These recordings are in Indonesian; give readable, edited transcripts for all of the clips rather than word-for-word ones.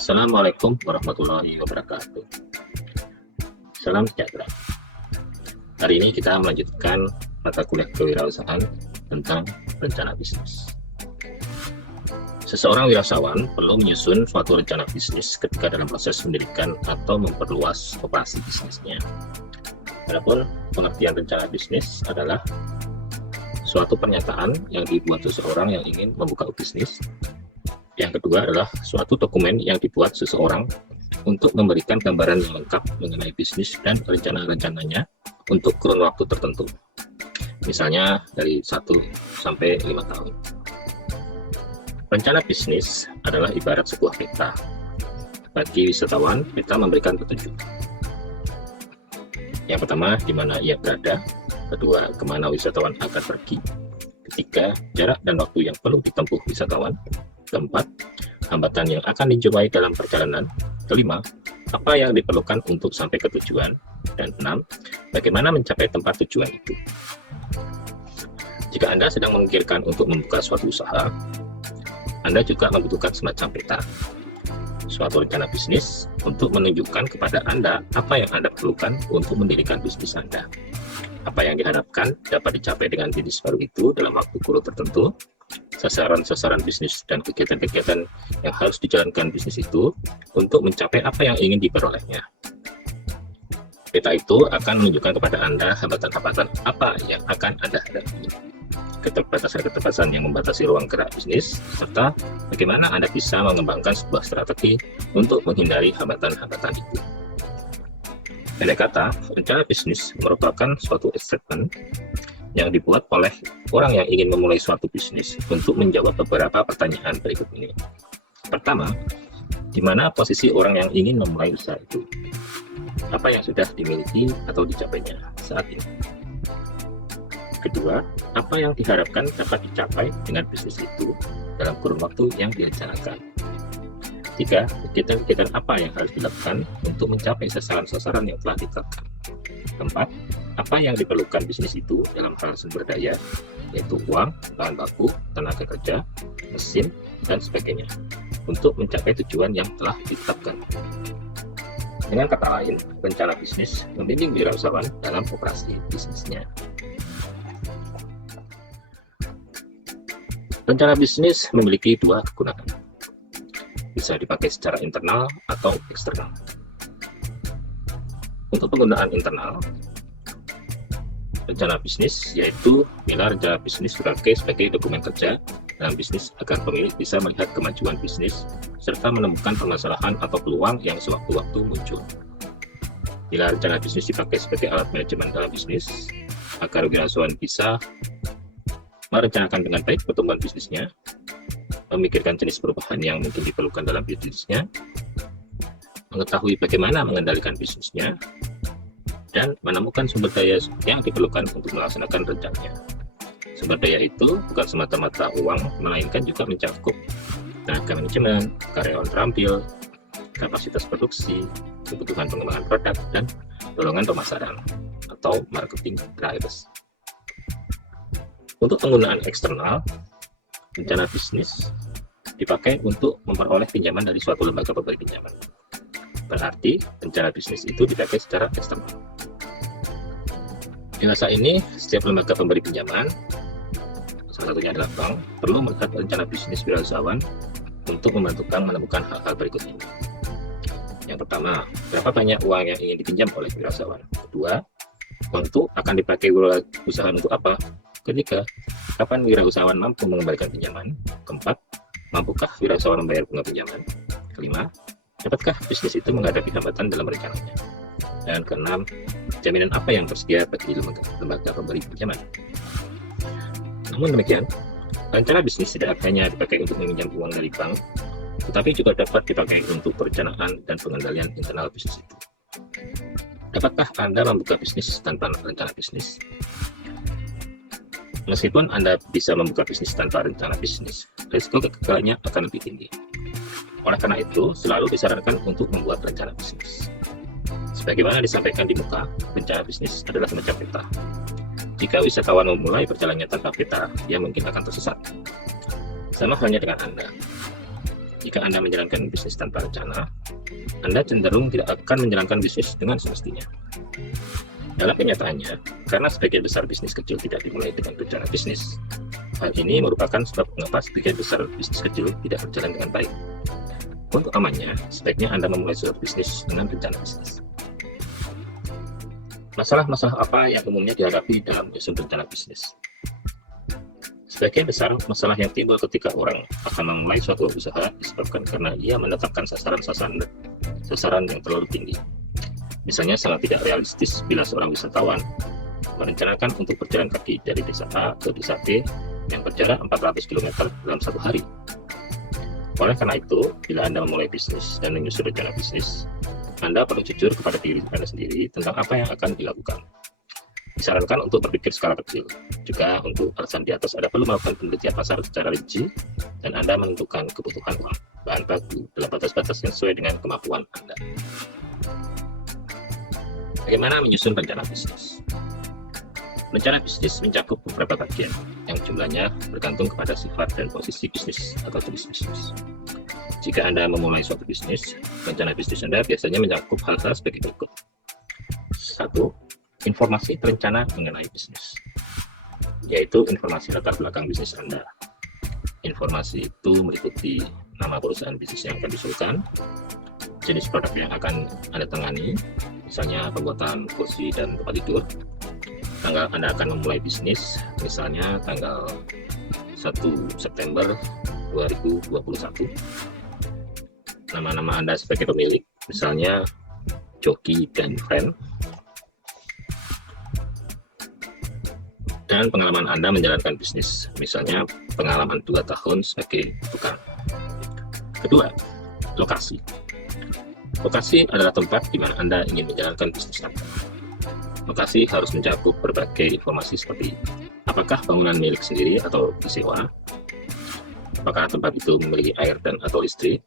Assalamualaikum warahmatullahi wabarakatuh. Salam sejahtera. Hari ini kita melanjutkan mata kuliah kewirausahaan tentang rencana bisnis. Seseorang wirausahawan perlu menyusun suatu rencana bisnis ketika dalam proses mendirikan atau memperluas operasi bisnisnya. Adapun pengertian rencana bisnis adalah suatu pernyataan yang dibuat seseorang yang ingin membuka bisnis. Yang kedua adalah suatu dokumen yang dibuat seseorang untuk memberikan gambaran yang lengkap mengenai bisnis dan rencana-rencananya untuk kurun waktu tertentu. Misalnya dari 1 sampai 5 tahun. Rencana bisnis adalah ibarat sebuah peta. Bagi wisatawan, peta memberikan petunjuk. Yang pertama, di mana ia berada. Kedua, kemana wisatawan akan pergi. Ketiga, jarak dan waktu yang perlu ditempuh wisatawan. Keempat, hambatan yang akan dijumpai dalam perjalanan. Kelima, apa yang diperlukan untuk sampai ke tujuan. Dan enam, bagaimana mencapai tempat tujuan itu. Jika Anda sedang memikirkan untuk membuka suatu usaha, Anda juga membutuhkan semacam peta, suatu rencana bisnis untuk menunjukkan kepada Anda apa yang Anda perlukan untuk mendirikan bisnis Anda. Apa yang diharapkan dapat dicapai dengan bisnis baru itu dalam waktu kurun tertentu, sasaran-sasaran bisnis dan kegiatan-kegiatan yang harus dijalankan bisnis itu untuk mencapai apa yang ingin diperolehnya. Peta itu akan menunjukkan kepada Anda hambatan-hambatan apa yang akan Anda hadapi, keterbatasan-keterbatasan yang membatasi ruang gerak bisnis, serta bagaimana Anda bisa mengembangkan sebuah strategi untuk menghindari hambatan-hambatan itu. Pendek kata, rencana bisnis merupakan suatu statement yang dibuat oleh orang yang ingin memulai suatu bisnis untuk menjawab beberapa pertanyaan berikut ini. Pertama, di mana posisi orang yang ingin memulai usaha itu? Apa yang sudah dimiliki atau dicapainya saat ini? Kedua, apa yang diharapkan dapat dicapai dengan bisnis itu dalam kurun waktu yang direncanakan? Tiga, kegiatan-kegiatan apa yang harus dilakukan untuk mencapai sasaran-sasaran yang telah ditetapkan? Keempat, apa yang diperlukan bisnis itu dalam hal sumber daya, yaitu uang, bahan baku, tenaga kerja, mesin, dan sebagainya, untuk mencapai tujuan yang telah ditetapkan. Dengan kata lain, rencana bisnis membimbing wirausahawan dalam operasi bisnisnya. Rencana bisnis memiliki dua kegunaan. Bisa dipakai secara internal atau eksternal. Untuk penggunaan internal, rencana bisnis yaitu bila rencana bisnis dipakai sebagai dokumen kerja dalam bisnis agar pemilik bisa melihat kemajuan bisnis serta menemukan permasalahan atau peluang yang sewaktu-waktu muncul. Bila rencana bisnis dipakai sebagai alat manajemen dalam bisnis agar wirausahawan bisa merencanakan dengan baik pertumbuhan bisnisnya, memikirkan jenis perubahan yang mungkin diperlukan dalam bisnisnya, mengetahui bagaimana mengendalikan bisnisnya, dan menemukan sumber daya yang diperlukan untuk melaksanakan rencananya. Sumber daya itu bukan semata-mata uang, melainkan juga mencakup tenaga manajemen, karyawan terampil, kapasitas produksi, kebutuhan pengembangan produk, dan dorongan pemasaran atau marketing drivers. Untuk penggunaan eksternal, rencana bisnis dipakai untuk memperoleh pinjaman dari suatu lembaga pemberi pinjaman. Berarti, rencana bisnis itu dipakai secara eksternal. Di masa ini, setiap lembaga pemberi pinjaman, salah satunya adalah bank, perlu melihat rencana bisnis wirausahawan untuk menemukan hal-hal berikut ini. Yang pertama, berapa banyak uang yang ingin dipinjam oleh wirausahawan? Kedua, uang itu akan dipakai wirausahawan untuk apa? Ketiga, kapan wirausahawan mampu mengembalikan pinjaman? Keempat, mampukah wirausahawan membayar bunga pinjaman? Kelima, dapatkah bisnis itu menghadapi hambatan dalam rencananya? Dan keenam, jaminan apa yang tersedia bagi lembaga pemberi pinjaman? Namun demikian, rencana bisnis tidak hanya dipakai untuk meminjam uang dari bank, tetapi juga dapat dipakai untuk perencanaan dan pengendalian internal bisnis itu. Dapatkah Anda membuka bisnis tanpa rencana bisnis? Meskipun Anda bisa membuka bisnis tanpa rencana bisnis, risiko kegagalannya akan lebih tinggi. Oleh karena itu, selalu disarankan untuk membuat rencana bisnis. Sebagaimana disampaikan di muka, rencana bisnis adalah semacam peta. Jika wisatawan memulai perjalanannya tanpa peta, dia mungkin akan tersesat. Sama halnya dengan Anda. Jika Anda menjalankan bisnis tanpa rencana, Anda cenderung tidak akan menjalankan bisnis dengan semestinya. Dalam kenyataannya, karena sebagian besar bisnis kecil tidak dimulai dengan rencana bisnis, hal ini merupakan sebab mengapa sebagian besar bisnis kecil tidak berjalan dengan baik. Untuk amannya, sebaiknya Anda memulai suatu bisnis dengan rencana bisnis. Masalah-masalah apa yang umumnya dihadapi dalam menyusun rencana bisnis? Sebagian besar masalah yang timbul ketika orang akan memulai suatu usaha disebabkan karena ia menetapkan sasaran yang terlalu tinggi. Misalnya sangat tidak realistis bila seorang wisatawan merencanakan untuk berjalan kaki dari desa A ke desa B yang berjarak 400 km dalam satu hari. Oleh karena itu, bila Anda memulai bisnis dan menyusun rencana bisnis, Anda perlu jujur kepada diri Anda sendiri tentang apa yang akan dilakukan. Disarankan untuk berpikir skala kecil. Juga untuk alasan di atas, Anda perlu melakukan penelitian pasar secara rinci dan Anda menentukan kebutuhan bahan baku dalam batas-batas yang sesuai dengan kemampuan Anda. Bagaimana menyusun rencana bisnis? Rencana bisnis mencakup beberapa bagian yang jumlahnya bergantung kepada sifat dan posisi bisnis atau jenis bisnis. Jika Anda memulai suatu bisnis, rencana bisnis Anda biasanya mencakup hal-hal sebagai berikut. 1. Informasi rencana mengenai bisnis, yaitu informasi latar belakang bisnis Anda. Informasi itu meliputi nama perusahaan bisnis yang akan diusulkan, jenis produk yang akan Anda tangani, misalnya pembuatan kursi dan tempat tidur, tanggal Anda akan memulai bisnis, misalnya tanggal 1 September 2021, nama-nama Anda sebagai pemilik, misalnya Joki dan Friend, dan pengalaman Anda menjalankan bisnis, misalnya pengalaman 2 tahun sebagai tukang. Kedua, lokasi. Lokasi adalah tempat di mana Anda ingin menjalankan bisnis Anda. Lokasi harus mencakup berbagai informasi seperti apakah bangunan milik sendiri atau disewa, apakah tempat itu memiliki air dan atau listrik,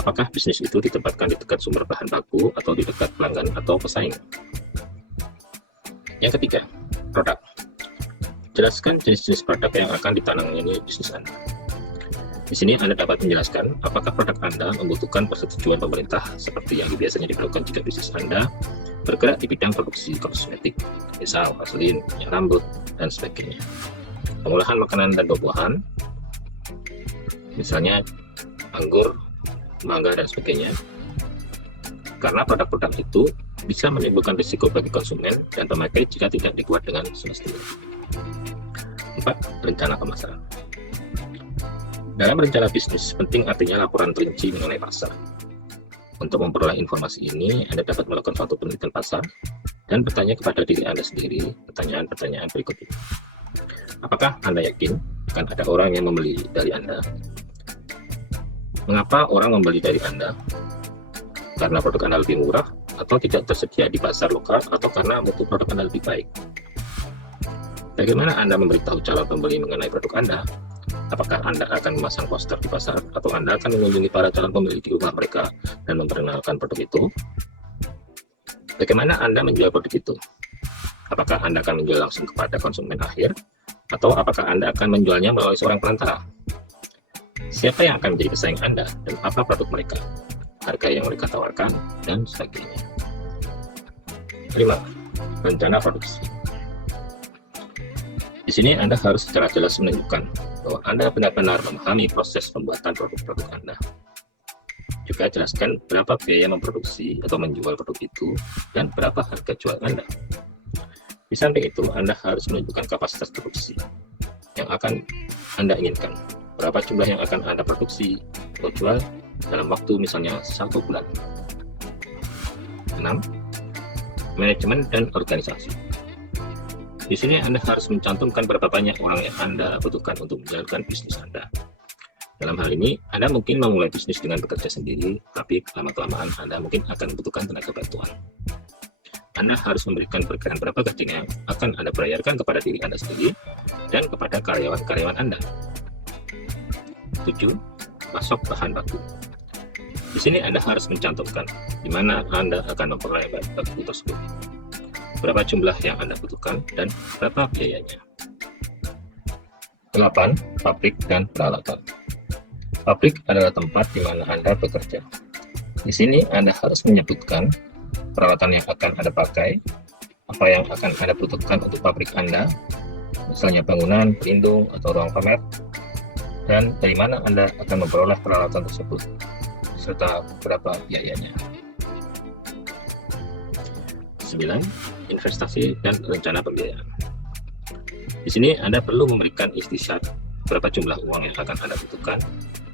apakah bisnis itu ditempatkan di dekat sumber bahan baku atau di dekat pelanggan atau pesaing. Yang ketiga, produk. Jelaskan jenis-jenis produk yang akan ditanamini bisnis Anda. Di sini Anda dapat menjelaskan apakah produk Anda membutuhkan persetujuan pemerintah seperti yang biasanya diperlukan jika bisnis Anda bergerak di bidang produksi kosmetik, misal vaselin, minyak rambut, dan sebagainya. Pengolahan makanan dan buah-buahan, misalnya anggur, mangga, dan sebagainya. Karena produk-produk itu bisa menimbulkan risiko bagi konsumen dan pemakai jika tidak dibuat dengan semestinya. 4. Rencana pemasaran. Dalam rencana bisnis, penting artinya laporan rinci mengenai pasar. Untuk memperoleh informasi ini, Anda dapat melakukan suatu penelitian pasar dan bertanya kepada diri Anda sendiri pertanyaan-pertanyaan berikut ini. Apakah Anda yakin akan ada orang yang membeli dari Anda? Mengapa orang membeli dari Anda? Karena produk Anda lebih murah atau tidak tersedia di pasar lokal atau karena mutu produk Anda lebih baik? Bagaimana Anda memberitahu calon pembeli mengenai produk Anda? Apakah Anda akan memasang poster di pasar atau Anda akan mengunjungi para calon pembeli di rumah mereka dan memperkenalkan produk itu? Bagaimana Anda menjual produk itu? Apakah Anda akan menjual langsung kepada konsumen akhir atau apakah Anda akan menjualnya melalui seorang perantara? Siapa yang akan menjadi pesaing Anda dan apa produk mereka? Harga yang mereka tawarkan, dan sebagainya. 5. Rencana produksi. Di sini Anda harus secara jelas menunjukkan bahwa Anda benar-benar memahami proses pembuatan produk-produk Anda. Juga jelaskan berapa biaya memproduksi atau menjual produk itu dan berapa harga jual Anda. Di samping itu, Anda harus menunjukkan kapasitas produksi yang akan Anda inginkan. Berapa jumlah yang akan Anda produksi atau jual dalam waktu misalnya 1 bulan. 6. Manajemen dan organisasi. Di sini Anda harus mencantumkan berapa banyak orang yang Anda butuhkan untuk menjalankan bisnis Anda. Dalam hal ini, Anda mungkin memulai bisnis dengan bekerja sendiri, tapi lama-kelamaan Anda mungkin akan membutuhkan tenaga bantuan. Anda harus memberikan perkiraan berapa gaji yang akan Anda bayarkan kepada diri Anda sendiri dan kepada karyawan-karyawan Anda. 7. Pasok bahan baku. Di sini Anda harus mencantumkan di mana Anda akan memperoleh bahan baku tersebut, berapa jumlah yang Anda butuhkan, dan berapa biayanya. 8. Pabrik dan peralatan. Pabrik adalah tempat di mana Anda bekerja. Di sini Anda harus menyebutkan peralatan yang akan Anda pakai, apa yang akan Anda butuhkan untuk pabrik Anda, misalnya bangunan, pelindung, atau ruang pamer, dan dari mana Anda akan memperoleh peralatan tersebut, serta berapa biayanya. 9. Investasi dan rencana pembiayaan. Di sini Anda perlu memberikan istisar berapa jumlah uang yang akan Anda butuhkan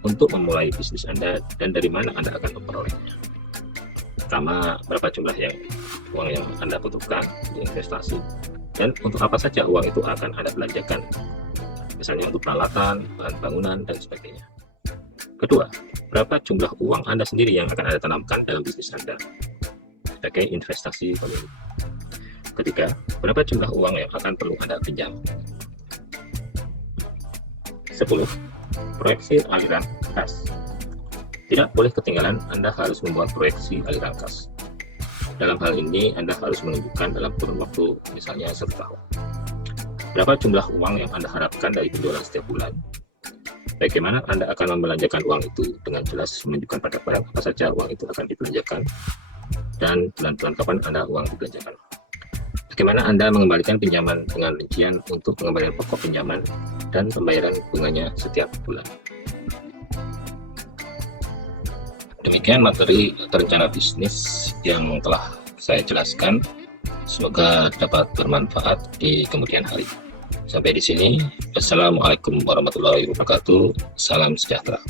untuk memulai bisnis Anda dan dari mana Anda akan memperolehnya. Pertama, berapa jumlah uang yang Anda butuhkan untuk investasi dan untuk apa saja uang itu akan Anda belanjakan, misalnya untuk peralatan, bahan bangunan, dan sebagainya. Kedua, berapa jumlah uang Anda sendiri yang akan Anda tanamkan dalam bisnis Anda sebagai investasi pemilik. Ketiga, berapa jumlah uang yang akan perlu Anda pinjam. 10. Proyeksi aliran kas. Tidak boleh ketinggalan, Anda harus membuat proyeksi aliran kas. Dalam hal ini, Anda harus menunjukkan dalam kurun waktu, misalnya 1 tahun. Berapa jumlah uang yang Anda harapkan dari penjualan setiap bulan? Bagaimana Anda akan membelanjakan uang itu dengan jelas menunjukkan pada barang apa saja uang itu akan dibelanjakan, dan bulan-bulan kapan Anda uang dibelanjakan. Bagaimana Anda mengembalikan pinjaman dengan rincian untuk pengembalian pokok pinjaman dan pembayaran bunganya setiap bulan. Demikian materi rencana bisnis yang telah saya jelaskan. Semoga dapat bermanfaat di kemudian hari. Sampai di sini. Wassalamualaikum warahmatullahi wabarakatuh. Salam sejahtera.